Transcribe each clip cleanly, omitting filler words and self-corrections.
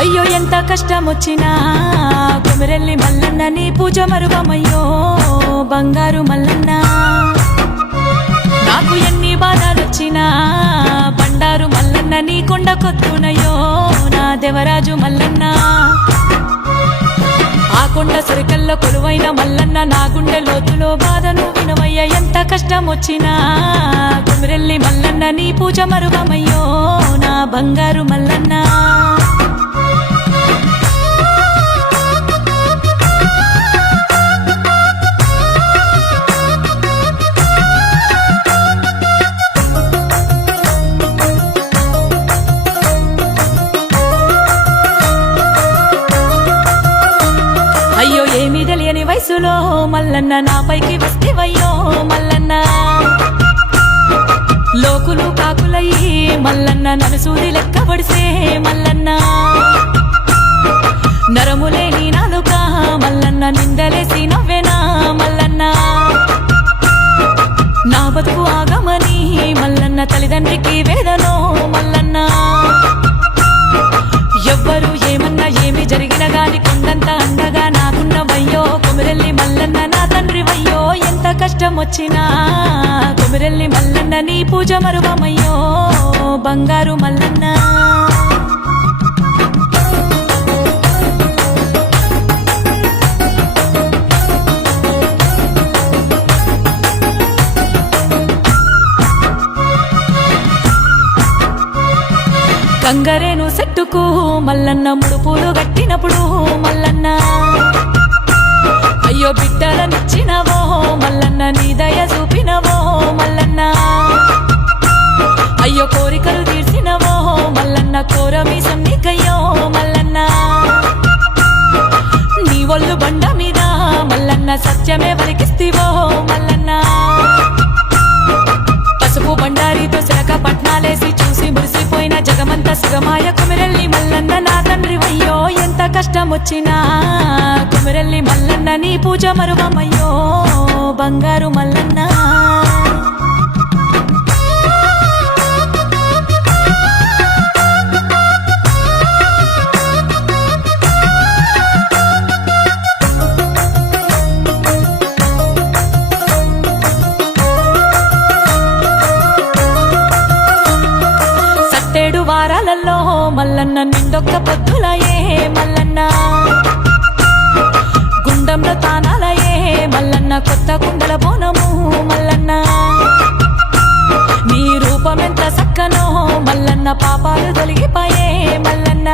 అయ్యో ఎంత కష్టమొచ్చినా కొమిరెల్లి మల్లన్న నీ పూజ మరువమయ్యో బంగారు మల్లన్న నాకు ఎన్ని బాధలొచ్చినా బండారు మల్లన్న నీ కొండ కొత్తునయ్యో నా దేవరాజు మల్లన్న ఆ కొండ సరికల్లో కొలువైన మల్లన్న నా గుండె లోతులో బాధను వినవయ్య ఎంత కష్టమొచ్చినా కొమిరెల్లి మల్లన్న నీ పూజ మరువమయ్యో నా బంగారు మల్లన్న అయ్యో ఏమీ తెలియని వయసులో మల్లన్న నాపైకి వస్తేవయ్యో మల్లన్న లోకులు కాకులయ్యి మల్లన్న నన్ను సూది లెక్క పడిసే మల్లన్న నరములేని నాలుక మల్లన్న నిందలేసి నవ్వేనా మల్లన్న నా బతుకు ఆగమని మల్లన్న తల్లిదండ్రికి వేదనో మల్లన్న ఎవ్వరు ఏమన్నా ఏమి జరిగిన గాని కొండంత అండగా నాకున్నవయ్యో కొమిరెల్లి మల్లన్న నా తండ్రి వయ్యో ఎంత కష్టమొచ్చినా కొమిరెల్లి మల్లన్న నీ పూజ మరువమయ్యో బంగారు మల్లన్న గంగరేను సెట్టుకు మల్లన్న ముడుపులు గట్టినప్పుడు మల్లన్న అయ్యో బిడ్డలనిచ్చినవో మల్లన్న నీ దయ చూపినవో మల్లన్న అయ్యో కోరికలు తీర్చినవో మల్లన్న కోరమీసం నీకయ్యో మల్లన్న నీ ఒళ్ళు బండ మీద మల్లన్న సత్యమే వలికిస్తివో మల్లన్న పసుపు బండారితో శనక పట్నాలేసి చూసి మురిసిపోయిన జగమంత సుగమాయ కొమిరెల్లి మల్లన్న నా తండ్రి వయ్యో ఎంత కష్టమొచ్చినా కొమిరెల్లి మల్లన్న నీ పూజ మరువమయ్యో బంగారు మల్లన్న వారాలలో మల్లన్న నిండొక్క పొద్దులయే మల్లన్న గుండంలో తానాలయే మల్లన్న కొత్త కుండల బోనము మల్లన్న నీ రూపమెంత సక్కనో మల్లన్న పాపాలు తొలగిపోయే మల్లన్న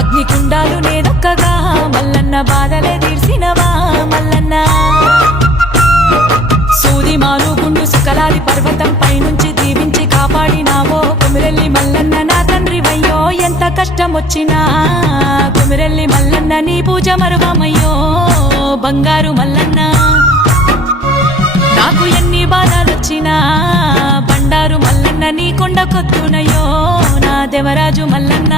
అగ్ని కుండాలు నేదొక్కగా మల్లన్న బాధలే తీర్చినవా మల్లన్న సూది మాలు గుండు సుకలాది పర్వతం పైనుంచి దీవించి కాపాడినావో కొమిరెల్లి మల్లన్న నా తండ్రి వయ్యో ఎంత కష్టమొచ్చినా కొమిరెల్లి మల్లన్న నీ పూజ మరువమయ్యో బంగారు మల్లన్న నాకు ఎన్ని బాధలొచ్చినా బండారు మల్లన్న నీ కొండ కొత్తునయ్యో నా దేవరాజు మల్లన్న